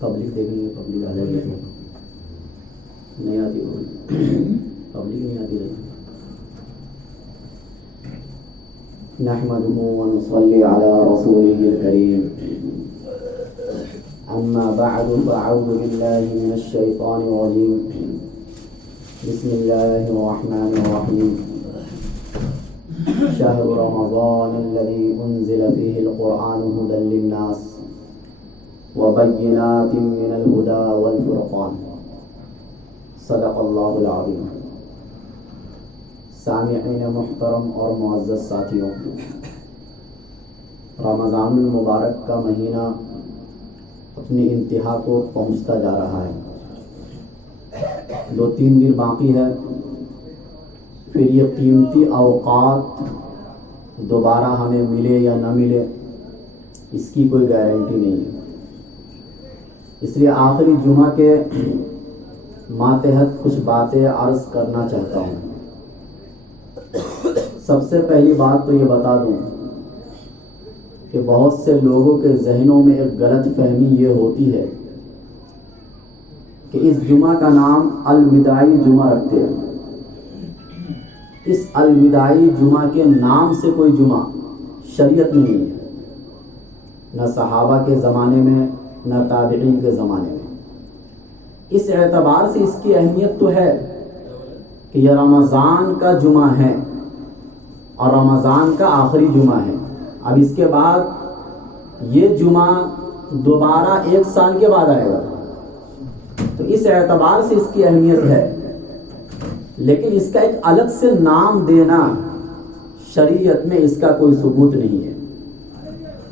Public دیکھ رہی ہے، پبلک آ جائے گی، نہیں آتی پبلک نہیں آتی رہی. نحمده ونصلي على رسوله الكريم. أما بعد فأعوذ بالله من الشيطان الرجيم. بسم الله الرحمن الرحيم. شهر رمضان الذي أنزل فيه القرآن هدى للناس وبينات من الهدى والفرقان. صدق الله العظيم. سامعین محترم اور معزز ساتھیوں، رمضان المبارک کا مہینہ اپنی انتہا کو پہنچتا جا رہا ہے. 2-3 دن باقی ہے، پھر یہ قیمتی اوقات دوبارہ ہمیں ملے یا نہ ملے اس کی کوئی گارنٹی نہیں ہے. اس لیے آخری جمعہ کے ماتحت کچھ باتیں عرض کرنا چاہتا ہوں. سب سے پہلی بات تو یہ بتا دوں کہ بہت سے لوگوں کے ذہنوں میں ایک غلط فہمی یہ ہوتی ہے کہ اس جمعہ کا نام الوداعی جمعہ رکھتے ہیں. اس الوداعی جمعہ کے نام سے کوئی جمعہ شریعت میں نہیں ہے، نہ صحابہ کے زمانے میں نہ تابعین کے زمانے میں. اس اعتبار سے اس کی اہمیت تو ہے کہ یہ رمضان کا جمعہ ہے اور رمضان کا آخری جمعہ ہے. اب اس کے بعد یہ جمعہ دوبارہ 1 سال کے بعد آئے گا، تو اس اعتبار سے اس کی اہمیت ہے. لیکن اس کا ایک الگ سے نام دینا شریعت میں اس کا کوئی ثبوت نہیں ہے.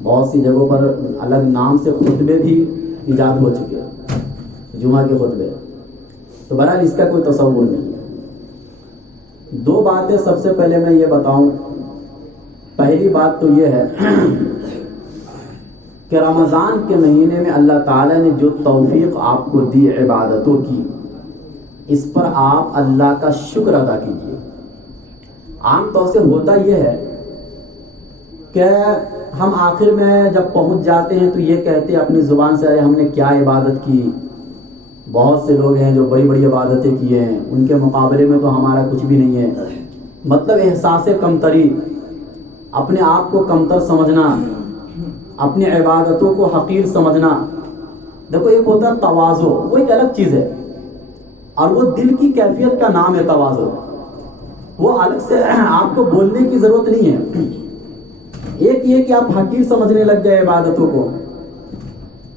بہت سی جگہوں پر الگ نام سے خطبے بھی ایجاد ہو چکے ہیں، جمعہ کے خطبے. تو بہرحال اس کا کوئی تصور نہیں ہے. 2 باتیں سب سے پہلے میں یہ بتاؤں. پہلی بات تو یہ ہے کہ رمضان کے مہینے میں اللہ تعالیٰ نے جو توفیق آپ کو دی عبادتوں کی، اس پر آپ اللہ کا شکر ادا کیجیے. عام طور سے ہوتا یہ ہے کہ ہم آخر میں جب پہنچ جاتے ہیں تو یہ کہتے ہیں اپنی زبان سے، ارے ہم نے کیا عبادت کی. بہت سے لوگ ہیں جو بڑی بڑی عبادتیں کیے ہیں، ان کے مقابلے میں تو ہمارا کچھ بھی نہیں ہے. مطلب احساس کمتری، اپنے آپ کو کمتر سمجھنا، اپنی عبادتوں کو حقیر سمجھنا. دیکھو ایک ہوتا ہے تواضع، وہ ایک الگ چیز ہے، اور وہ دل کی کیفیت کا نام ہے تواضع. وہ الگ سے آپ کو بولنے کی ضرورت نہیں ہے. ایک یہ کہ آپ حقیر سمجھنے لگ گئے عبادتوں کو،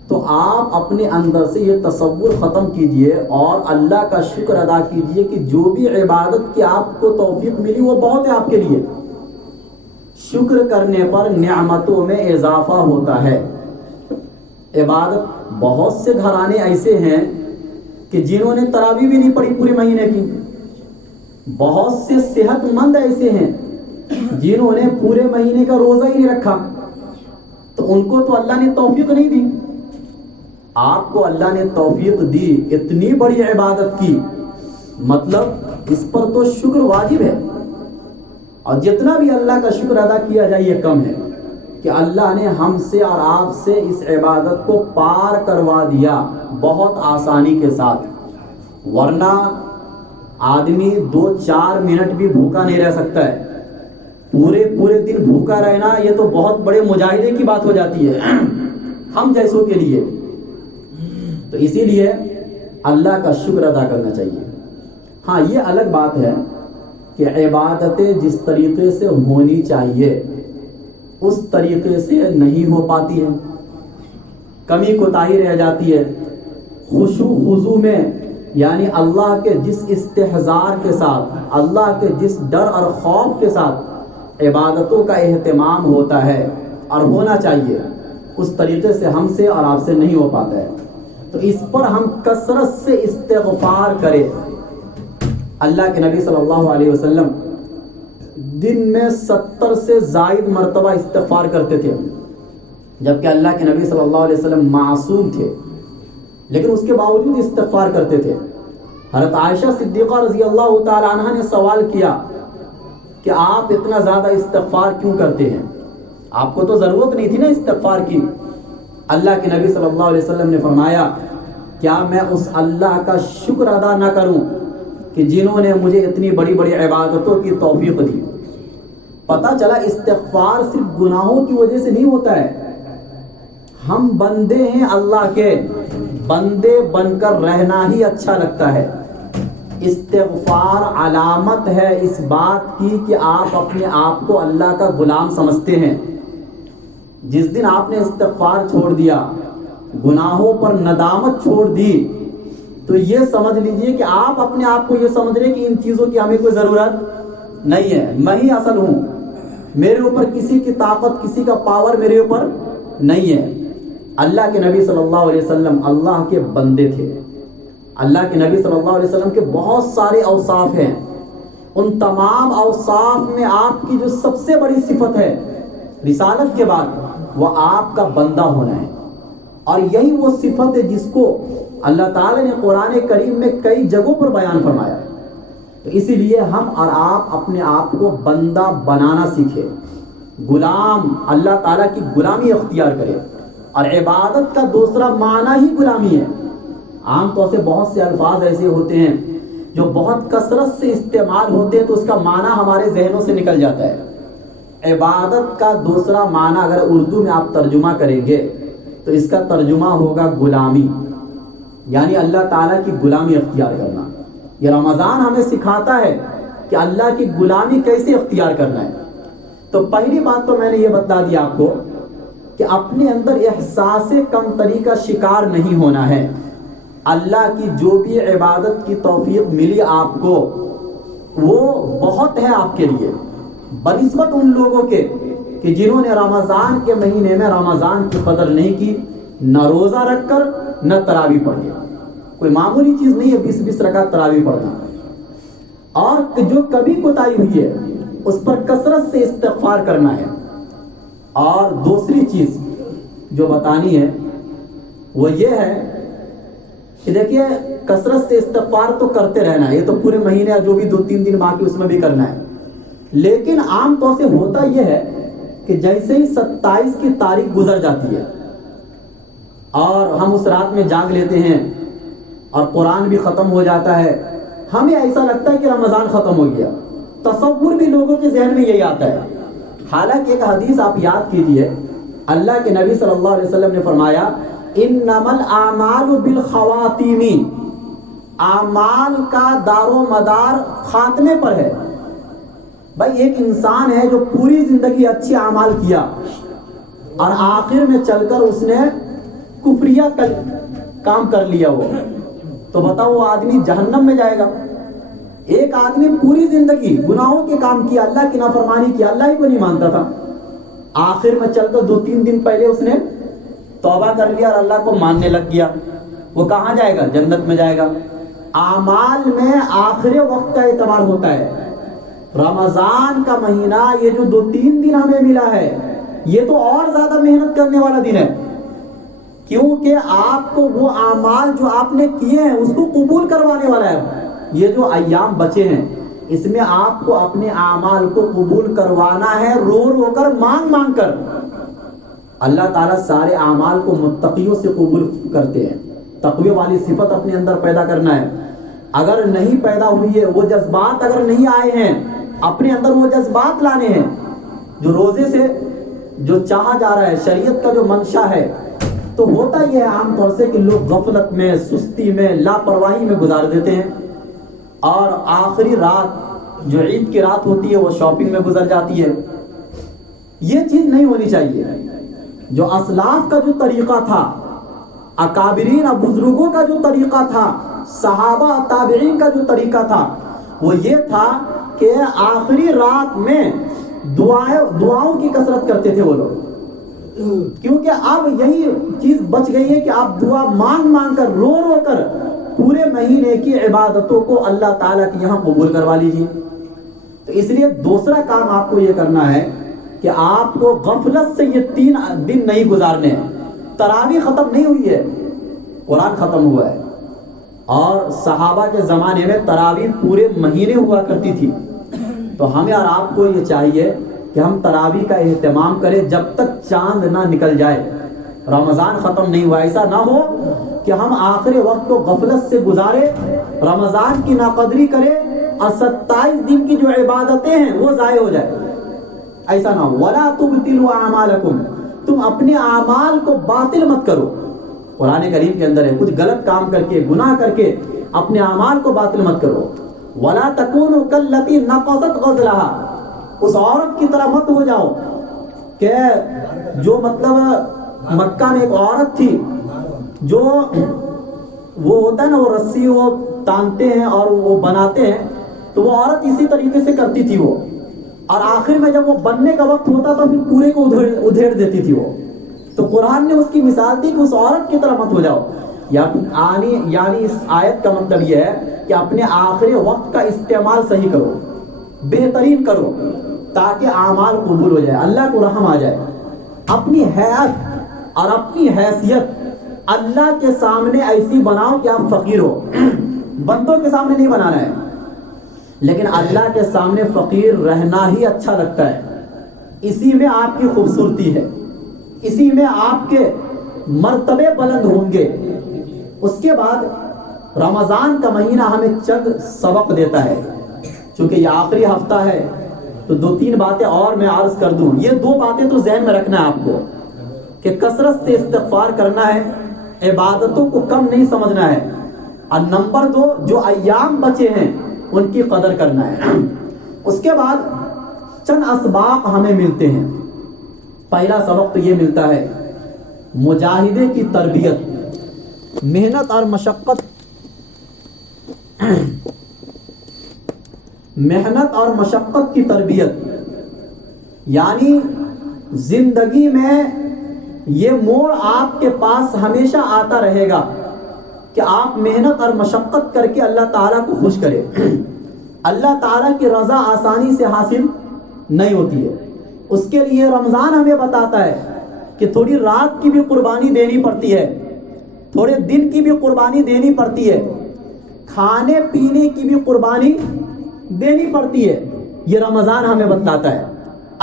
تو آپ اپنے اندر سے یہ تصور ختم کیجئے اور اللہ کا شکر ادا کیجئے کہ جو بھی عبادت کی آپ کو توفیق ملی وہ بہت ہے آپ کے لیے. شکر کرنے پر نعمتوں میں اضافہ ہوتا ہے. عبادت، بہت سے گھرانے ایسے ہیں کہ جنہوں نے تراویح بھی نہیں پڑھی پورے مہینے کی. بہت سے صحت مند ایسے ہیں جنہوں نے پورے مہینے کا روزہ ہی نہیں رکھا. تو ان کو تو اللہ نے توفیق نہیں دی. آپ کو اللہ نے توفیق دی اتنی بڑی عبادت کی، مطلب اس پر تو شکر واجب ہے. اور جتنا بھی اللہ کا شکر ادا کیا جائے یہ کم ہے کہ اللہ نے ہم سے اور آپ سے اس عبادت کو پار کروا دیا بہت آسانی کے ساتھ. ورنہ آدمی 2-4 منٹ بھی بھوکا نہیں رہ سکتا ہے. پورے دن بھوکا رہنا یہ تو بہت بڑے مجاہدے کی بات ہو جاتی ہے ہم جیسوں کے لیے. تو اسی لیے اللہ کا شکر ادا کرنا چاہیے. ہاں یہ الگ بات ہے کہ عبادتیں جس طریقے سے ہونی چاہیے اس طریقے سے نہیں ہو پاتی ہے، کمی کوتاہی رہ جاتی ہے. خشوع خضوع میں، یعنی اللہ کے جس استحضار کے ساتھ، اللہ کے جس ڈر اور خوف کے ساتھ عبادتوں کا اہتمام ہوتا ہے اور ہونا چاہیے، اس طریقے سے ہم سے اور آپ سے نہیں ہو پاتا ہے. تو اس پر ہم کثرت سے استغفار کریں. اللہ کے نبی صلی اللہ علیہ وسلم دن میں 70 سے زائد مرتبہ استغفار کرتے تھے، جبکہ اللہ کے نبی صلی اللہ علیہ وسلم معصوم تھے، لیکن اس کے باوجود استغفار کرتے تھے. حضرت عائشہ صدیقہ رضی اللہ تعالی عنہ نے سوال کیا کہ آپ اتنا زیادہ استغفار کیوں کرتے ہیں؟ آپ کو تو ضرورت نہیں تھی نا استغفار کی. اللہ کے نبی صلی اللہ علیہ وسلم نے فرمایا کیا میں اس اللہ کا شکر ادا نہ کروں کہ جنہوں نے مجھے اتنی بڑی بڑی عبادتوں کی توفیق دی. پتہ چلا استغفار صرف گناہوں کی وجہ سے نہیں ہوتا ہے. ہم بندے ہیں اللہ کے، بندے بن کر رہنا ہی اچھا لگتا ہے. استغفار علامت ہے اس بات کی کہ آپ اپنے آپ کو اللہ کا غلام سمجھتے ہیں. جس دن آپ نے استغفار چھوڑ دیا، گناہوں پر ندامت چھوڑ دی، تو یہ سمجھ لیجئے کہ آپ اپنے آپ کو یہ سمجھ رہے کہ ان چیزوں کی ہمیں کوئی ضرورت نہیں ہے، میں ہی اصل ہوں، میرے اوپر کسی کی طاقت، کسی کا پاور میرے اوپر نہیں ہے. اللہ کے نبی صلی اللہ علیہ وسلم اللہ کے بندے تھے. اللہ کے نبی صلی اللہ علیہ وسلم کے بہت سارے اوصاف ہیں. ان تمام اوصاف میں آپ کی جو سب سے بڑی صفت ہے رسالت کے بعد، وہ آپ کا بندہ ہونا ہے. اور یہی وہ صفت ہے جس کو اللہ تعالی نے قرآن کریم میں کئی جگہوں پر بیان فرمایا. تو اسی لیے ہم اور آپ اپنے آپ کو بندہ بنانا سیکھیں، غلام، اللہ تعالیٰ کی غلامی اختیار کرے. اور عبادت کا دوسرا معنی ہی غلامی ہے. عام طور سے بہت سے الفاظ ایسے ہوتے ہیں جو بہت کثرت سے استعمال ہوتے ہیں تو اس کا معنی ہمارے ذہنوں سے نکل جاتا ہے. عبادت کا دوسرا معنی اگر اردو میں آپ ترجمہ کریں گے تو اس کا ترجمہ ہوگا غلامی، یعنی اللہ تعالیٰ کی غلامی اختیار کرنا. یہ رمضان ہمیں سکھاتا ہے کہ اللہ کی غلامی کیسے اختیار کرنا ہے. تو پہلی بات تو میں نے یہ بتا دیا آپ کو کہ اپنے اندر احساس کمتری کا شکار نہیں ہونا ہے. اللہ کی جو بھی عبادت کی توفیق ملی آپ کو وہ بہت ہے آپ کے لیے، بنسبت ان لوگوں کے کہ جنہوں نے رمضان کے مہینے میں رمضان کی قدر نہیں کی، نہ روزہ رکھ کر نہ تراویح پڑھ گیا. کوئی معمولی چیز نہیں ہے 20 رکعت تراویح پڑھنا. اور جو کبھی کوتاہی ہوئی ہے اس پر کثرت سے استغفار کرنا ہے. اور دوسری چیز جو بتانی ہے وہ یہ ہے کہ دیکھیے کثرت سے استغفار تو کرتے رہنا ہے، یہ تو پورے مہینے جو بھی 2-3 دن باقی اس میں بھی کرنا ہے. لیکن عام طور سے ہوتا یہ ہے کہ جیسے ہی 27 کی تاریخ گزر جاتی ہے اور ہم اس رات میں جاگ لیتے ہیں اور قرآن بھی ختم ہو جاتا ہے، ہمیں ایسا لگتا ہے کہ رمضان ختم ہو گیا. تصور بھی لوگوں کے ذہن میں یہی آتا ہے. حالانکہ ایک حدیث آپ یاد کیجئے، اللہ کے نبی صلی اللہ علیہ وسلم نے فرمایا انما الاعمال بالخواتیم، اعمال کا دار و مدار خاتمے پر ہے. بھائی ایک انسان ہے جو پوری زندگی اچھے اعمال کیا اور آخر میں چل کر اس نے کفریہ کام کر لیا، وہ تو بتاؤ وہ آدمی جہنم میں جائے گا. ایک آدمی پوری زندگی گناہوں کے کام کیا، اللہ کی نافرمانی کیا، اللہ ہی کو نہیں مانتا تھا، آخر میں چل کر 2-3 دن پہلے اس نے توبہ کر لیا اور اللہ کو ماننے لگ گیا. وہ کہاں جائے گا؟ جنت میں جائے گا. اعمال میں آخر وقت کا اعتبار ہوتا ہے. رمضان کا مہینہ یہ جو 2-3 دن ہمیں ملا ہے یہ تو اور زیادہ محنت کرنے والا دن ہے، کیونکہ آپ کو وہ اعمال جو آپ نے کیے ہیں اس کو قبول کروانے والا ہے. یہ جو ایام بچے ہیں اس میں آپ کو اپنے اعمال کو قبول کروانا ہے، رو رو کر، مانگ مانگ کر. اللہ تعالیٰ سارے اعمال کو متقیوں سے قبول کرتے ہیں. تقوی والی صفت اپنے اندر پیدا کرنا ہے. اگر نہیں پیدا ہوئی ہے، وہ جذبات اگر نہیں آئے ہیں، اپنے اندر وہ جذبات لانے ہیں جو روزے سے جو چاہا جا رہا ہے، شریعت کا جو منشا ہے. تو ہوتا یہ ہے عام طور سے کہ لوگ غفلت میں، سستی میں، لاپرواہی میں گزار دیتے ہیں اور آخری رات جو عید کی رات ہوتی ہے وہ شاپنگ میں گزر جاتی ہے. یہ چیز نہیں ہونی چاہیے. جو اسلاف کا جو طریقہ تھا، اکابرین اور بزرگوں کا جو طریقہ تھا، صحابہ تابعین کا جو طریقہ تھا، وہ یہ تھا کہ آخری رات میں دعاؤں کی کثرت کرتے تھے وہ لوگ. کیونکہ اب یہی چیز بچ گئی ہے کہ آپ دعا مانگ مانگ کر، رو رو کر پورے مہینے کی عبادتوں کو اللہ تعالیٰ کے یہاں قبول کروا لیجیے. تو اس لیے دوسرا کام آپ کو یہ کرنا ہے کہ آپ کو غفلت سے یہ 3 دن نہیں گزارنے ہیں. تراویح ختم نہیں ہوئی ہے، قرآن ختم ہوا ہے اور صحابہ کے زمانے میں تراویح پورے مہینے ہوا کرتی تھی. تو ہمیں اور آپ کو یہ چاہیے کہ ہم تراویح کا اہتمام کریں جب تک چاند نہ نکل جائے، رمضان ختم نہیں ہوا. ایسا نہ ہو کہ ہم آخر وقت کو غفلت سے گزارے، رمضان کی ناقدری کرے اور 27 دن کی جو عبادتیں ہیں وہ ضائع ہو جائے. ایسا نہ ہو. وَلَا تُبْطِلُوا أَعْمَالَكُمْ، تم اپنے اعمال کو باطل مت کرو. قرآن کریم کے اندر ہے کچھ غلط کام کر کے، گناہ کر کے اپنے اعمال کو باطل مت کرو. وَلَا تَكُونُوا كَالَّتِي نَقَضَتْ غَزْلَهَا، اس عورت کی طرح مت ہو جاؤ کہ جو مطلب مکہ میں ایک عورت تھی جو وہ ہوتا ہے نا، وہ رسی وہ تانتے ہیں اور وہ بناتے ہیں، تو وہ عورت اسی طریقے سے کرتی تھی وہ، اور آخر میں جب وہ بننے کا وقت ہوتا تو پھر پورے کو ادھیڑ دیتی تھی وہ. تو قرآن نے اس کی مثال دی کہ اس عورت کی طرح مت ہو جاؤ. یعنی اس آیت کا مطلب یہ ہے کہ اپنے آخری وقت کا استعمال صحیح کرو، بہترین کرو، تاکہ اعمال قبول ہو جائے، اللہ کو رحم آ جائے. اپنی حیات اور اپنی حیثیت اللہ کے سامنے ایسی بناؤ کہ آپ فقیر ہو. بندوں کے سامنے نہیں بنانا ہے، لیکن اللہ کے سامنے فقیر رہنا ہی اچھا لگتا ہے. اسی میں آپ کی خوبصورتی ہے، اسی میں آپ کے مرتبے بلند ہوں گے. اس کے بعد رمضان کا مہینہ ہمیں چند سبق دیتا ہے. چونکہ یہ آخری ہفتہ ہے تو 2-3 باتیں اور میں عرض کر دوں. یہ 2 باتیں تو ذہن میں رکھنا ہے آپ کو کہ کثرت سے استغفار کرنا ہے، عبادتوں کو کم نہیں سمجھنا ہے، اور نمبر 2 جو ایام بچے ہیں ان کی قدر کرنا ہے. اس کے بعد چند اسباق ہمیں ملتے ہیں. پہلا سبق تو یہ ملتا ہے مجاہدے کی تربیت، محنت اور مشقت کی تربیت. یعنی زندگی میں یہ موڑ آپ کے پاس ہمیشہ آتا رہے گا کہ آپ محنت اور مشقت کر کے اللہ تعالیٰ کو خوش کریں. اللہ تعالیٰ کی رضا آسانی سے حاصل نہیں ہوتی ہے. اس کے لیے رمضان ہمیں بتاتا ہے کہ تھوڑی رات کی بھی قربانی دینی پڑتی ہے، تھوڑے دن کی بھی قربانی دینی پڑتی ہے، کھانے پینے کی بھی قربانی دینی پڑتی ہے. یہ رمضان ہمیں بتاتا ہے.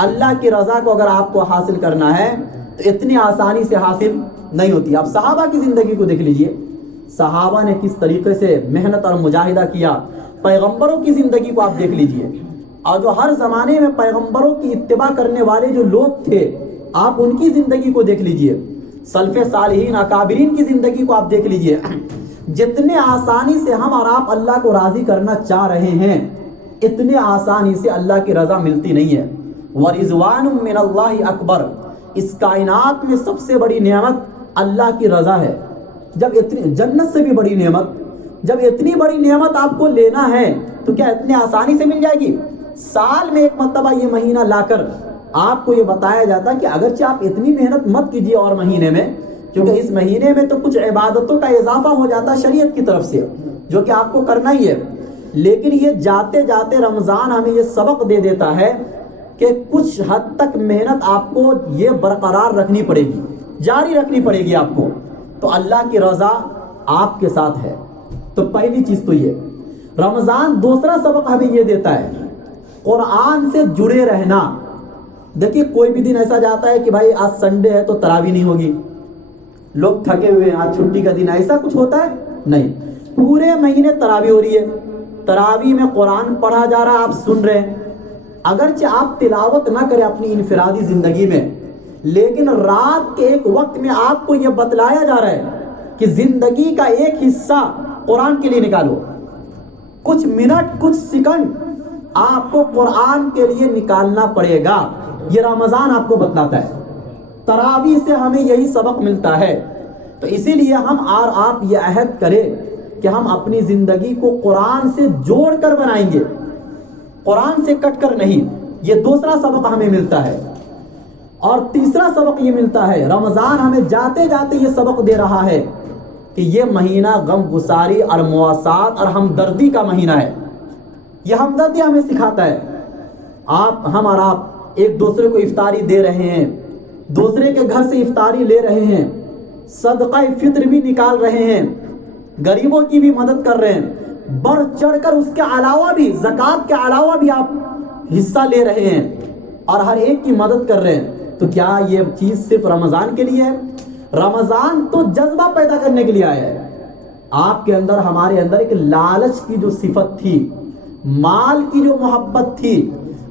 اللہ کی رضا کو اگر آپ کو حاصل کرنا ہے تو اتنی آسانی سے حاصل نہیں ہوتی. آپ صحابہ کی زندگی کو دیکھ لیجئے، صحابہ نے کس طریقے سے محنت اور مجاہدہ کیا. پیغمبروں کی زندگی کو آپ دیکھ لیجئے، اور جو ہر زمانے میں پیغمبروں کی اتباع کرنے والے جو لوگ تھے آپ ان کی زندگی کو دیکھ لیجئے. سلف صالحین اکابرین کی زندگی کو آپ دیکھ لیجئے. جتنے آسانی سے ہم اور آپ اللہ کو راضی کرنا چاہ رہے ہیں، اتنے آسانی سے اللہ کی رضا ملتی نہیں ہے. وَرِضْوَانٌ مِّنَ اللَّهِ اکبر، اس کائنات میں سب سے بڑی نعمت اللہ کی رضا ہے. جب اتنی جنت سے بھی بڑی نعمت، جب اتنی بڑی نعمت آپ کو لینا ہے تو کیا اتنے آسانی سے مل جائے گی؟ سال میں ایک مرتبہ یہ مہینہ لا کر آپ کو یہ بتایا جاتا کہ اگرچہ آپ اتنی محنت مت کیجیے اور مہینے میں، کیونکہ اس مہینے میں تو کچھ عبادتوں کا اضافہ ہو جاتا شریعت کی طرف سے جو کہ آپ کو کرنا ہی ہے. لیکن یہ جاتے جاتے رمضان ہمیں یہ سبق دے دیتا ہے کہ کچھ حد تک محنت آپ کو یہ برقرار رکھنی پڑے گی، جاری رکھنی پڑے گی آپ کو، تو اللہ کی رضا آپ کے ساتھ ہے. تو پہلی چیز تو یہ. رمضان دوسرا سبق ہمیں یہ دیتا ہے قرآن سے جڑے رہنا. دیکھیے کوئی بھی دن ایسا جاتا ہے کہ بھائی آج سنڈے ہے تو تراویح نہیں ہوگی، لوگ تھکے ہوئے ہیں، آج چھٹی کا دن، ایسا کچھ ہوتا ہے نہیں. پورے مہینے تراویح ہو رہی ہے، تراویح میں قرآن پڑھا جا رہا ہے، آپ سن رہے ہیں. اگرچہ آپ تلاوت نہ کریں اپنی انفرادی زندگی میں، لیکن رات کے ایک وقت میں آپ کو یہ بتلایا جا رہا ہے کہ زندگی کا ایک حصہ قرآن کے لیے نکالو. کچھ منٹ، کچھ سیکنڈ آپ کو قرآن کے لیے نکالنا پڑے گا. یہ رمضان آپ کو بتلاتا ہے. تراویح سے ہمیں یہی سبق ملتا ہے. تو اسی لیے ہم اور آپ یہ عہد کریں کہ ہم اپنی زندگی کو قرآن سے جوڑ کر بنائیں گے، قرآن سے کٹ کر نہیں. یہ دوسرا سبق ہمیں ملتا ہے. اور تیسرا سبق یہ ملتا ہے، رمضان ہمیں جاتے جاتے یہ سبق دے رہا ہے کہ یہ مہینہ غم گساری اور مواسات اور ہمدردی کا مہینہ ہے. یہ ہمدردی ہمیں سکھاتا ہے. ہم اور آپ ایک دوسرے کو افطاری دے رہے ہیں، دوسرے کے گھر سے افطاری لے رہے ہیں، صدقہ فطر بھی نکال رہے ہیں. غریبوں کی بھی مدد کر رہے ہیں، بڑھ چڑھ کر اس کے علاوہ بھی، زکوٰۃ کے علاوہ بھی آپ حصہ لے رہے ہیں اور ہر ایک کی مدد کر رہے ہیں، تو کیا یہ چیز صرف رمضان کے لیے ہے؟ رمضان تو جذبہ پیدا کرنے کے لیے آیا ہے۔ آپ کے اندر، ہمارے اندر ایک لالچ کی جو صفت تھی، مال کی جو محبت تھی،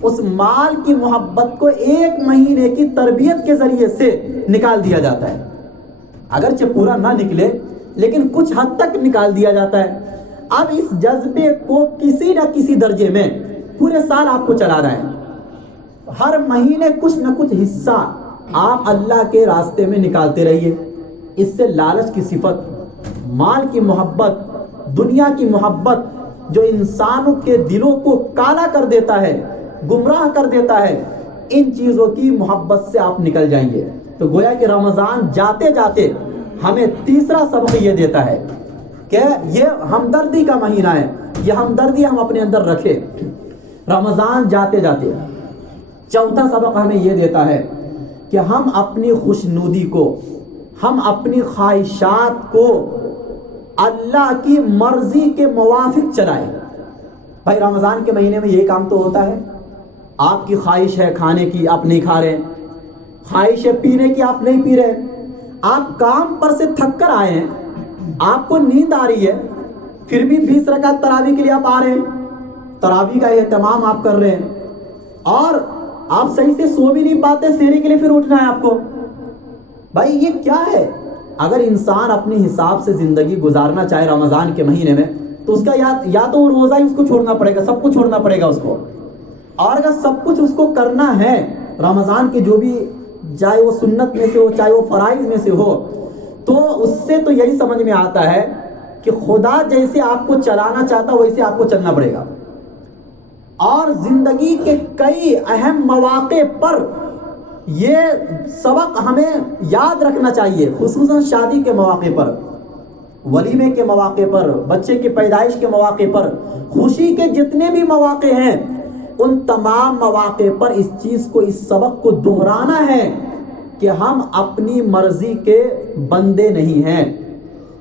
اس مال کی محبت کو 1 مہینے کی تربیت کے ذریعے سے نکال دیا جاتا ہے۔ اگرچہ پورا نہ نکلے لیکن کچھ حد تک نکال دیا جاتا ہے۔ اب اس جذبے کو کسی نہ کسی درجے میں پورے سال آپ کو چلانا ہے، ہر مہینے کچھ نہ کچھ حصہ آپ اللہ کے راستے میں نکالتے رہیے۔ اس سے لالچ کی صفت، مال کی محبت، دنیا کی محبت جو انسانوں کے دلوں کو کالا کر دیتا ہے، گمراہ کر دیتا ہے، ان چیزوں کی محبت سے آپ نکل جائیں گے۔ تو گویا کہ رمضان جاتے جاتے ہمیں تیسرا سبق یہ دیتا ہے کہ یہ ہمدردی کا مہینہ ہے، یہ ہمدردی ہم اپنے اندر رکھیں رمضان جاتے جاتے۔ چوتھا سبق ہمیں یہ دیتا ہے کہ ہم اپنی خوشنودی کو، ہم اپنی خواہشات کو اللہ کی مرضی کے موافق چلائیں۔ بھائی رمضان کے مہینے میں یہی کام تو ہوتا ہے، آپ کی خواہش ہے کھانے کی، آپ نہیں کھا رہے، خواہش ہے پینے کی، آپ نہیں پی رہے، آپ کام پر سے تھک کر آئے ہیں، آپ کو نیند آ رہی ہے، پھر بھی 20 رکعت تراویح کے لیے آپ آ رہے ہیں، تراویح کا اہتمام آپ کر رہے ہیں، اور آپ صحیح سے سو بھی نہیں پاتے، سحری کے لیے پھر اٹھنا ہے آپ کو۔ بھائی یہ کیا ہے؟ اگر انسان اپنے حساب سے زندگی گزارنا چاہے رمضان کے مہینے میں تو اس کا یا تو وہ روزہ ہی اس کو چھوڑنا پڑے گا، سب کچھ چھوڑنا پڑے گا اس کو، اور اگر سب کچھ اس کو کرنا ہے رمضان کے جو بھی، چاہے وہ سنت میں سے ہو چاہے وہ فرائض میں سے ہو، تو اس سے تو یہی سمجھ میں آتا ہے کہ خدا جیسے آپ کو چلانا چاہتا ویسے آپ کو چلنا پڑے گا۔ اور زندگی کے کئی اہم مواقع پر یہ سبق ہمیں یاد رکھنا چاہیے، خصوصاً شادی کے مواقع پر، ولیمے کے مواقع پر، بچے کی پیدائش کے مواقع پر، خوشی کے جتنے بھی مواقع ہیں، ان تمام مواقع پر اس چیز کو، اس سبق کو دہرانا ہے کہ ہم اپنی مرضی کے بندے نہیں ہیں،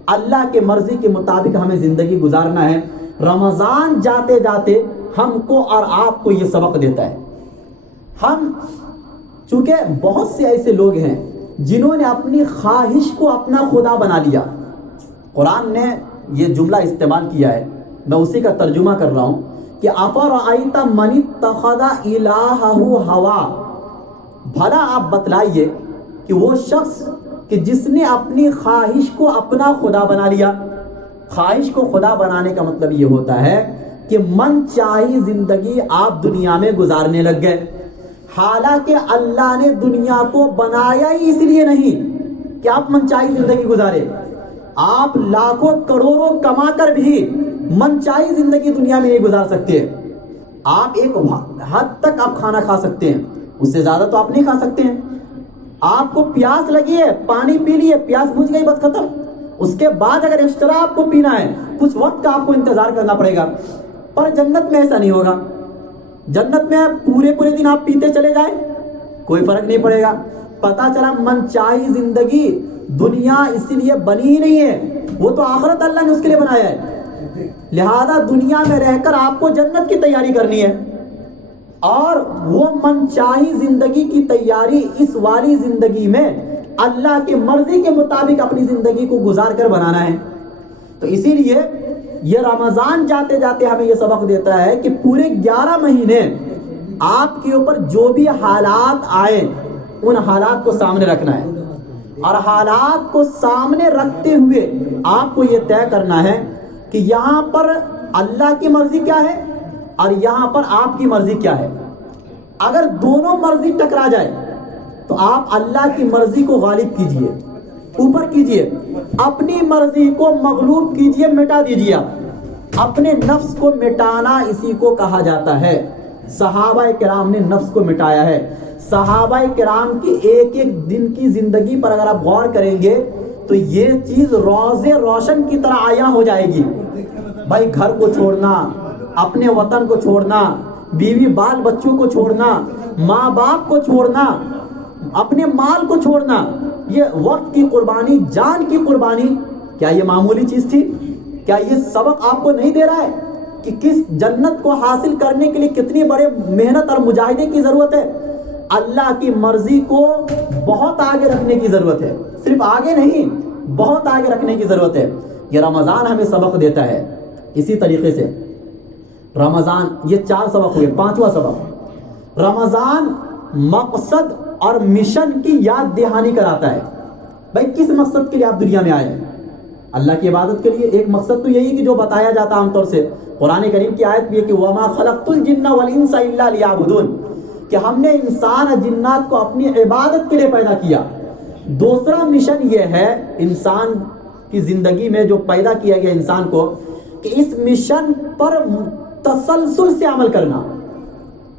اللہ کے مرضی کے مطابق ہمیں زندگی گزارنا ہے۔ رمضان جاتے جاتے ہم کو اور آپ کو یہ سبق دیتا ہے۔ ہم چونکہ بہت سے ایسے لوگ ہیں جنہوں نے اپنی خواہش کو اپنا خدا بنا لیا۔ قرآن نے یہ جملہ استعمال کیا ہے، میں اسی کا ترجمہ کر رہا ہوں کہ افرأیت من اتخذ الہہ ہوا، بھلا آپ بتلائیے کہ وہ شخص کہ جس نے اپنی خواہش کو اپنا خدا بنا لیا۔ خواہش کو خدا بنانے کا مطلب یہ ہوتا ہے کہ من چاہی زندگی آپ دنیا میں گزارنے لگ گئے، حالانکہ اللہ نے دنیا کو بنایا ہی اس لیے نہیں کہ آپ من چاہی زندگی گزارے۔ آپ لاکھوں کروڑوں کما کر بھی من چاہی زندگی دنیا میں نہیں گزار سکتے۔ آپ ایک حد تک آپ کھانا کھا سکتے ہیں، اس سے زیادہ تو آپ نہیں کھا سکتے ہیں۔ آپ کو پیاس لگی ہے، پانی پی لیے، پیاس بجھ گئی، بس ختم۔ اس کے بعد اگر ایکسٹرا آپ کو پینا ہے، کچھ وقت کا آپ کو انتظار کرنا پڑے گا۔ پر جنت میں ایسا نہیں ہوگا۔ جنت میں پورے دن آپ پیتے چلے جائیں، کوئی فرق نہیں پڑے گا۔ پتا چلا من چاہی زندگی دنیا اسی لیے بنی ہی نہیں ہے، وہ تو آخرت اللہ نے اس کے لیے بنایا ہے۔ لہذا دنیا میں رہ کر آپ کو جنت کی تیاری کرنی ہے، اور وہ من چاہی زندگی کی تیاری اس والی زندگی میں اللہ کی مرضی کے مطابق اپنی زندگی کو گزار کر بنانا ہے۔ تو اسی لیے یہ رمضان جاتے جاتے ہمیں یہ سبق دیتا ہے کہ پورے 11 مہینے آپ کے اوپر جو بھی حالات آئے ان حالات کو سامنے رکھنا ہے، اور حالات کو سامنے رکھتے ہوئے آپ کو یہ طے کرنا ہے کہ یہاں پر اللہ کی مرضی کیا ہے اور یہاں پر آپ کی مرضی کیا ہے۔ اگر دونوں مرضی ٹکرا جائے تو آپ اللہ کی مرضی کو غالب کیجئے، اوپر کیجئے، اپنی مرضی کو مغلوب کیجئے، مٹا دیجئے۔ اپنے نفس کو مٹانا اسی کو کہا جاتا ہے۔ صحابہ کرام نے نفس کو مٹایا ہے۔ صحابہ کرام کی ایک ایک دن کی زندگی پر اگر آپ غور کریں گے تو یہ چیز روز روشن کی طرح عیاں ہو جائے گی۔ بھائی گھر کو چھوڑنا، اپنے وطن کو چھوڑنا، بیوی بال بچوں کو چھوڑنا، ماں باپ کو چھوڑنا، اپنے مال کو چھوڑنا، یہ وقت کی قربانی، جان کی قربانی، کیا یہ معمولی چیز تھی؟ کیا یہ سبق آپ کو نہیں دے رہا ہے کہ کس جنت کو حاصل کرنے کے لیے کتنی بڑے محنت اور مجاہدے کی ضرورت ہے؟ اللہ کی مرضی کو بہت آگے رکھنے کی ضرورت ہے، صرف آگے نہیں، بہت آگے رکھنے کی ضرورت ہے۔ یہ رمضان ہمیں سبق دیتا ہے۔ اسی طریقے سے رمضان، یہ 4 سبق ہوئے، 5واں سبق، رمضان مقصد اور مشن کی یاد دہانی کراتا ہے۔ بھائی کس مقصد کے لیے آپ دنیا میں آئے ہیں؟ اللہ کی عبادت کے لیے۔ ایک مقصد تو یہی کہ جو بتایا جاتا عام طور سے قرآن کریم کی آیت بھی ہے کہ وَمَا خَلَقْتُ الْجِنَّ وَالْإِنسَ إِلَّا لِيَعْبُدُونَ، کہ ہم نے انسان اور جنات کو اپنی عبادت کے لیے پیدا کیا۔ دوسرا مشن یہ ہے انسان کی زندگی میں جو پیدا کیا گیا انسان کو، کہ اس مشن پر تسلسل سے عمل کرنا۔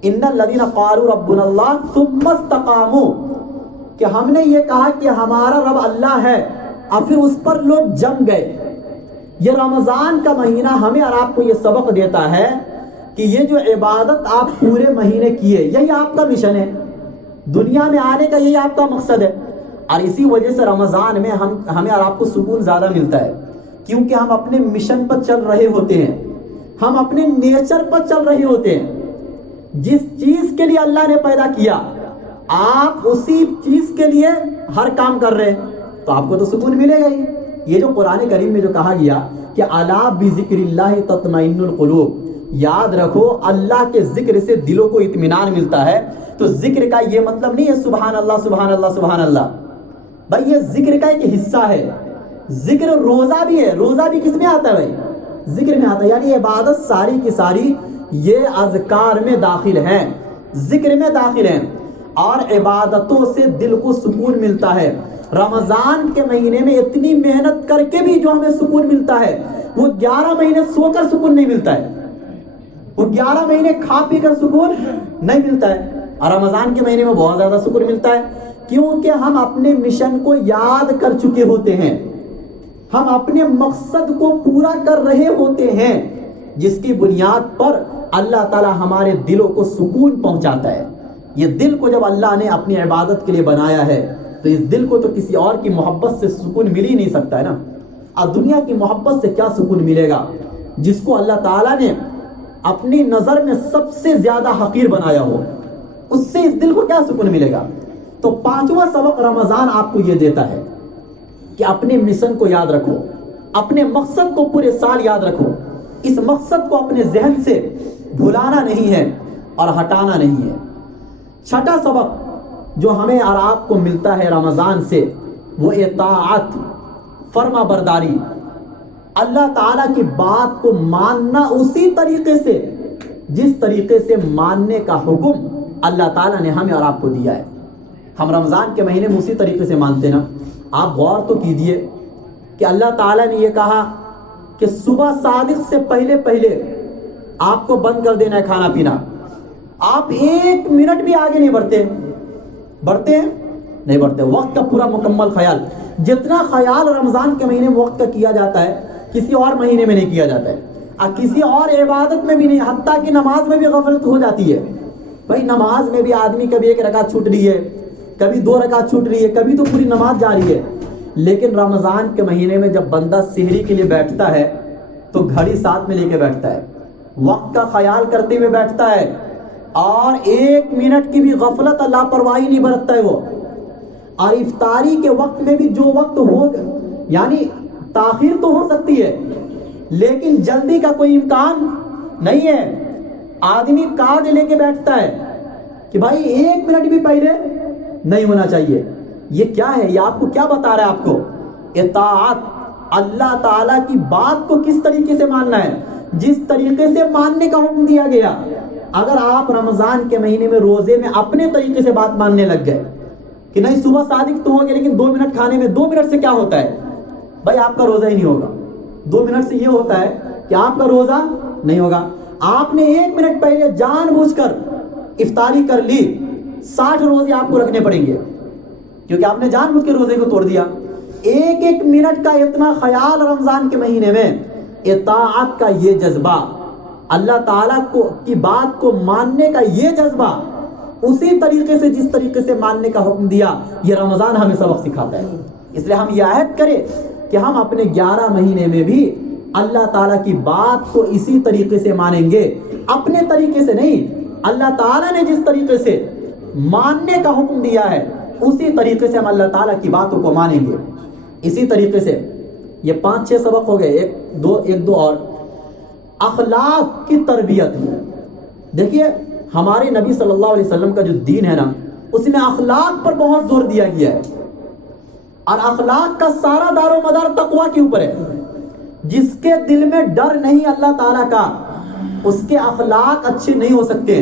ان الذین قالوا ربنا اللہ ثم استقاموا، کہ ہم نے یہ کہا کہ ہمارا رب اللہ ہے اور پھر اس پر لوگ جم گئے۔ یہ رمضان کا مہینہ ہمیں اور آپ کو یہ سبق دیتا ہے کہ یہ جو عبادت آپ پورے مہینے کیے، یہی آپ کا مشن ہے، دنیا میں آنے کا یہی آپ کا مقصد ہے۔ اور اسی وجہ سے رمضان میں ہمیں اور آپ کو سکون زیادہ ملتا ہے، کیونکہ ہم اپنے مشن پر چل رہے ہوتے ہیں، ہم اپنے نیچر پر چل رہے ہوتے ہیں۔ جس چیز کے لیے اللہ نے پیدا کیا آپ اسی چیز کے لیے ہر کام کر رہے ہیں، تو آپ کو تو سکون ملے گا ہی۔ یہ جو قرآن کریم میں جو کہا گیا کہ الا بذکر اللہ تطمئن القلوب، یاد رکھو اللہ کے ذکر سے دلوں کو اطمینان ملتا ہے، تو ذکر کا یہ مطلب نہیں ہے سبحان اللہ سبحان اللہ سبحان اللہ، بھائی یہ ذکر کا ایک حصہ ہے۔ ذکر روزہ بھی ہے، روزہ بھی کس میں آتا ہے بھائی؟ ذکر میں آتا ہے، یعنی عبادت ساری کی ساری یہ اذکار میں داخل ہیں، ذکر میں داخل ہیں، اور عبادتوں سے دل کو سکون ملتا ہے۔ رمضان کے مہینے میں اتنی محنت کر کے بھی جو ہمیں سکون ملتا ہے، وہ 11 مہینے سو کر سکون نہیں ملتا ہے، وہ 11 مہینے کھا پی کر سکون نہیں ملتا ہے۔ اور رمضان کے مہینے میں بہت زیادہ سکون ملتا ہے، کیونکہ ہم اپنے مشن کو یاد کر چکے ہوتے ہیں، ہم اپنے مقصد کو پورا کر رہے ہوتے ہیں، جس کی بنیاد پر اللہ تعالی ہمارے دلوں کو سکون پہنچاتا ہے۔ یہ دل کو جب اللہ نے اپنی عبادت کے لیے بنایا ہے تو اس دل کو تو کسی اور کی محبت سے سکون مل ہی نہیں سکتا ہے نا۔ اور دنیا کی محبت سے کیا سکون ملے گا؟ جس کو اللہ تعالیٰ نے اپنی نظر میں سب سے زیادہ حقیر بنایا ہو، اس سے اس دل کو کیا سکون ملے گا؟ تو 5واں سبق رمضان آپ کو یہ دیتا ہے کہ اپنے مشن کو یاد رکھو، اپنے مقصد کو پورے سال یاد رکھو، اس مقصد کو اپنے ذہن سے بھلانا نہیں ہے اور ہٹانا نہیں ہے۔ 6واں سبق جو ہمیں اور آپ کو ملتا ہے رمضان سے، وہ اطاعت، فرما برداری، اللہ تعالیٰ کی بات کو ماننا اسی طریقے سے جس طریقے سے ماننے کا حکم اللہ تعالیٰ نے ہمیں اور آپ کو دیا ہے۔ ہم رمضان کے مہینے میں اسی طریقے سے مانتے نا۔ آپ غور تو کیجئے کہ اللہ تعالیٰ نے یہ کہا کہ صبح صادق سے پہلے پہلے آپ کو بند کر دینا ہے کھانا پینا، آپ 1 منٹ بھی آگے نہیں بڑھتے ہیں نہیں بڑھتے۔ وقت کا پورا مکمل خیال، جتنا خیال رمضان کے مہینے میں وقت کا کیا جاتا ہے کسی اور مہینے میں نہیں کیا جاتا ہے، اور کسی اور عبادت میں بھی نہیں، حتیٰ کہ نماز میں بھی غفلت ہو جاتی ہے۔ بھائی نماز میں بھی آدمی کبھی 1 رکعت چھوٹ رہی ہے، کبھی 2 رکعت چھوٹ رہی ہے، کبھی تو پوری نماز جاری ہے۔ لیکن رمضان کے مہینے میں جب بندہ سحری کے لیے بیٹھتا ہے تو گھڑی ساتھ میں لے کے بیٹھتا ہے، وقت کا خیال کرتے ہوئے بیٹھتا ہے، اور 1 منٹ کی بھی غفلت اور لاپرواہی نہیں برتتا ہے وہ۔ اور افطاری کے وقت میں بھی جو وقت ہوگا، یعنی تاخیر تو ہو سکتی ہے لیکن جلدی کا کوئی امکان نہیں ہے۔ آدمی کارڈ لے کے بیٹھتا ہے کہ بھائی 1 منٹ بھی پہلے نہیں ہونا چاہیے۔ یہ کیا ہے؟ یہ آپ کو کیا بتا رہا ہے؟ آپ کو اطاعت، اللہ تعالیٰ کی بات کو کس طریقے سے ماننا ہے، جس طریقے سے ماننے کا حکم دیا گیا۔ اگر آپ رمضان کے مہینے میں روزے میں اپنے طریقے سے بات ماننے لگ گئے کہ نہیں صبح صادق تو ہو گیا لیکن 2 منٹ کھانے میں، 2 منٹ سے کیا ہوتا ہے بھائی؟ آپ کا روزہ ہی نہیں ہوگا۔ 2 منٹ سے یہ ہوتا ہے کہ آپ کا روزہ نہیں ہوگا۔ آپ نے 1 منٹ پہلے جان بوجھ کر افطاری کر لی، 60 روزے آپ کو رکھنے پڑیں گے، کیونکہ آپ نے جان بوجھ کے روزے کو توڑ دیا۔ 1 منٹ کا اتنا خیال رمضان کے مہینے میں، اطاعت کا یہ جذبہ، اللہ تعالیٰ کی بات کو ماننے کا یہ جذبہ، اسی طریقے سے جس طریقے سے ماننے کا حکم دیا، یہ رمضان ہمیں سبق سکھاتا ہے۔ اس لیے ہم یہ عہد کریں کہ ہم اپنے 11 مہینے میں بھی اللہ تعالیٰ کی بات کو اسی طریقے سے مانیں گے, اپنے طریقے سے نہیں. اللہ تعالیٰ نے جس طریقے سے ماننے کا حکم دیا ہے اسی طریقے سے ہم اللہ تعالیٰ کی باتوں کو مانیں گے. اسی طریقے سے یہ 5-6 سبق ہو گئے, ایک دو اور. اخلاق کی تربیت. دیکھیے ہمارے نبی صلی اللہ علیہ وسلم کا جو دین ہے نا, اس میں اخلاق پر بہت زور دیا گیا ہے, اور اخلاق کا سارا دار و مدار تقویٰ کے اوپر ہے. جس کے دل میں ڈر نہیں اللہ تعالیٰ کا, اس کے اخلاق اچھے نہیں ہو سکتے.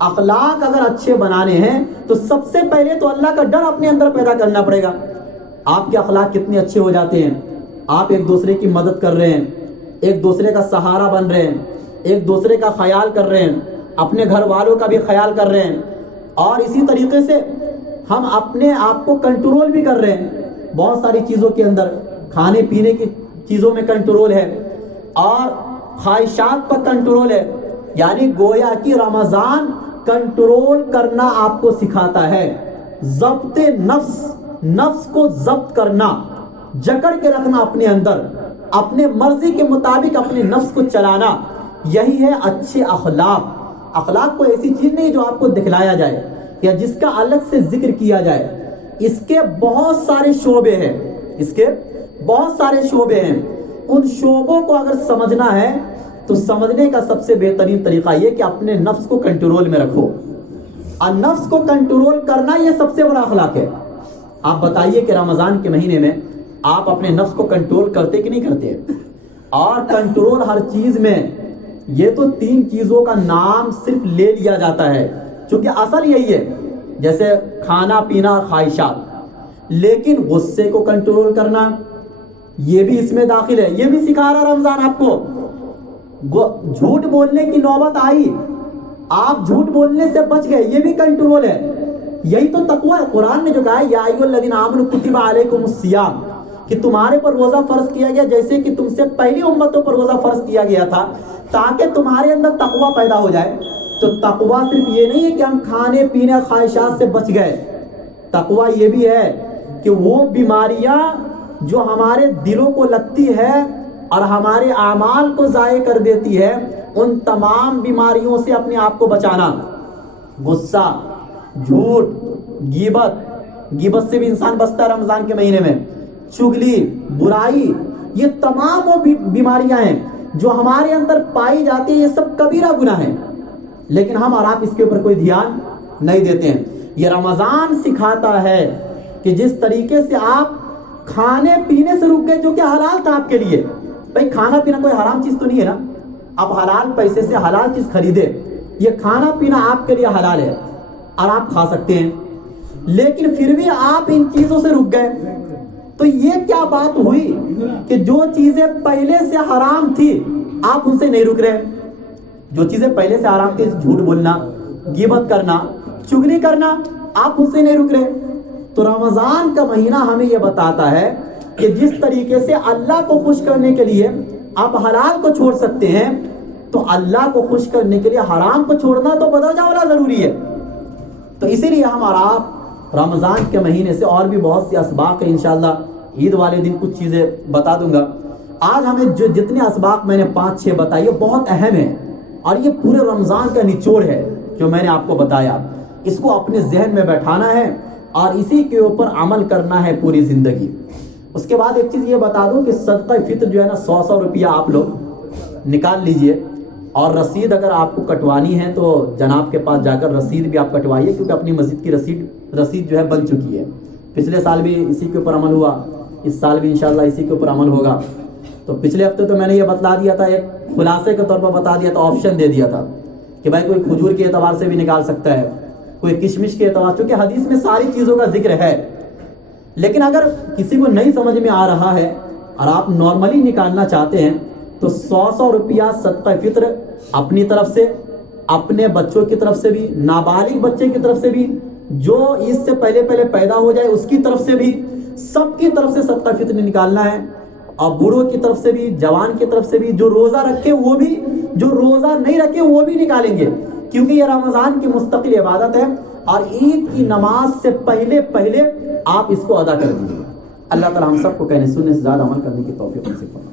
اخلاق اگر اچھے بنانے ہیں تو سب سے پہلے تو اللہ کا ڈر اپنے اندر پیدا کرنا پڑے گا. آپ کے اخلاق کتنے اچھے ہو جاتے ہیں, آپ ایک دوسرے کی مدد کر رہے ہیں, ایک دوسرے کا سہارا بن رہے ہیں, ایک دوسرے کا خیال کر رہے ہیں, اپنے گھر والوں کا بھی خیال کر رہے ہیں, اور اسی طریقے سے ہم اپنے آپ کو کنٹرول بھی کر رہے ہیں. بہت ساری چیزوں کے اندر, کھانے پینے کی چیزوں میں کنٹرول ہے, اور خواہشات پر کنٹرول ہے. یعنی گویا کہ رمضان کنٹرول کرنا آپ کو سکھاتا ہے. ضبط نفس کو ضبط کرنا, جکڑ کے رکھنا اپنے اندر, اپنے مرضی کے مطابق اپنے نفس کو چلانا, یہی ہے اچھے اخلاق. اخلاق کو ایسی چیز نہیں جو آپ کو دکھلایا جائے یا جس کا الگ سے ذکر کیا جائے. اس کے بہت سارے شعبے ہیں, اس کے بہت سارے شعبے ہیں. ان شعبوں کو اگر سمجھنا ہے تو سمجھنے کا سب سے بہترین طریقہ یہ کہ اپنے نفس کو کنٹرول میں رکھو. اور نفس کو کنٹرول کرنا یہ سب سے بڑا اخلاق ہے. آپ بتائیے کہ رمضان کے مہینے میں آپ اپنے نفس کو کنٹرول کرتے کہ نہیں کرتے؟ اور کنٹرول ہر چیز میں, یہ تو 3 چیزوں کا نام صرف لے لیا جاتا ہے چونکہ اصل یہی ہے, جیسے کھانا پینا خواہشات. لیکن غصے کو کنٹرول کرنا یہ بھی اس میں داخل ہے, یہ بھی سکھا رہا رمضان آپ کو. جھوٹ بولنے کی نوبت آئی, آپ جھوٹ بولنے سے بچ گئے, یہ بھی کنٹرول ہے. یہی تو تقویٰ ہے. قرآن نے جو کہا ہے یا ایھا الذین آمنوا کتب علیکم الصیام, کہ تمہارے پر روزہ فرض کیا گیا جیسے کہ تم سے پہلی امتوں پر روزہ فرض کیا گیا تھا, تاکہ تمہارے اندر تقویٰ پیدا ہو جائے. تو تقویٰ صرف یہ نہیں ہے کہ ہم کھانے پینے خواہشات سے بچ گئے, تقویٰ یہ بھی ہے کہ وہ بیماریاں جو ہمارے دلوں کو لگتی ہے اور ہمارے اعمال کو ضائع کر دیتی ہے, ان تمام بیماریوں سے اپنے آپ کو بچانا. غصہ, جھوٹ, غیبت سے بھی انسان بچتا ہے رمضان کے مہینے میں. چغلی, برائی, یہ تمام وہ بیماریاں ہیں جو ہمارے اندر پائی جاتی ہیں. یہ سب کبیرہ گناہ ہیں, لیکن ہم اور آپ اس کے اوپر کوئی دھیان نہیں دیتے ہیں. یہ رمضان سکھاتا ہے کہ جس طریقے سے آپ کھانے پینے سے رک گئے جو کہ حلال تھا آپ کے لیے. بھائی کھانا پینا کوئی حرام چیز تو نہیں ہے نا, آپ حلال پیسے سے حلال چیز خریدے, یہ کھانا پینا آپ کے لیے حلال ہے اور آپ کھا سکتے ہیں, لیکن پھر بھی آپ ان چیزوں سے رک گئے. تو یہ کیا بات ہوئی کہ جو چیزیں پہلے سے حرام تھی آپ ان سے نہیں رک رہے. جو چیزیں پہلے سے حرام تھی, جھوٹ بولنا, غیبت کرنا, چغلی کرنا, آپ ان سے نہیں رک رہے. تو رمضان کا مہینہ ہمیں یہ بتاتا ہے کہ جس طریقے سے اللہ کو خوش کرنے کے لیے آپ حلال کو چھوڑ سکتے ہیں, تو اللہ کو خوش کرنے کے لیے حرام کو چھوڑنا تو بدرجہ اولا ضروری ہے. تو اسی لیے ہم اور آپ رمضان کے مہینے سے اور بھی بہت سے اسباق ہیں, انشاءاللہ عید والے دن کچھ چیزیں بتا دوں گا. آج ہمیں جو جتنے اسباق میں نے 5-6 بتائی وہ بہت اہم ہیں, اور یہ پورے رمضان کا نچوڑ ہے جو میں نے آپ کو بتایا. اس کو اپنے ذہن میں بیٹھانا ہے اور اسی کے اوپر عمل کرنا ہے پوری زندگی. اس کے بعد ایک چیز یہ بتا دوں کہ صدقہ فطر جو ہے نا 100 روپیہ آپ لوگ نکال لیجئے, اور رسید اگر آپ کو کٹوانی ہے تو جناب کے پاس جا کر رسید بھی آپ کٹوائیے, کیونکہ اپنی مسجد کی رسید جو ہے بن چکی ہے. پچھلے سال بھی اسی کے اوپر عمل ہوا, اس سال بھی انشاءاللہ اسی کے اوپر عمل ہوگا. تو پچھلے ہفتے تو میں نے یہ بتلا دیا تھا, ایک خلاصے کے طور پر بتا دیا تھا, آپشن دے دیا تھا کہ بھائی کوئی کھجور کے اعتبار سے بھی نکال سکتا ہے, کوئی کشمش کے اعتبار, چونکہ حدیث میں ساری چیزوں کا ذکر ہے. لیکن اگر کسی کو نہیں سمجھ میں آ رہا ہے اور آپ نارملی نکالنا چاہتے ہیں تو 100 روپیہ صدقہ فطر اپنی طرف سے, اپنے بچوں کی طرف سے بھی, نابالغ بچے کی طرف سے بھی, جو اس سے پہلے پیدا ہو جائے اس کی طرف سے بھی, سب کی طرف سے صدقہ فطر نکالنا ہے. اور بوڑھوں کی طرف سے بھی, جوان کی طرف سے بھی, جو روزہ رکھے وہ بھی, جو روزہ نہیں رکھے وہ بھی نکالیں گے, کیونکہ یہ رمضان کی مستقل عبادت ہے اور عید کی نماز سے پہلے آپ اس کو ادا کر دیجیے. اللہ تعالی ہم سب کو کہنے سننے سے زیادہ عمل کرنے کی توفیق نصیب فرمائے.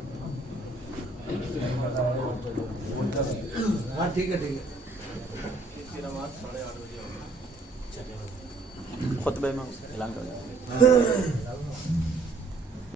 ٹھیک ہے خطبے میں اعلان کر دیں.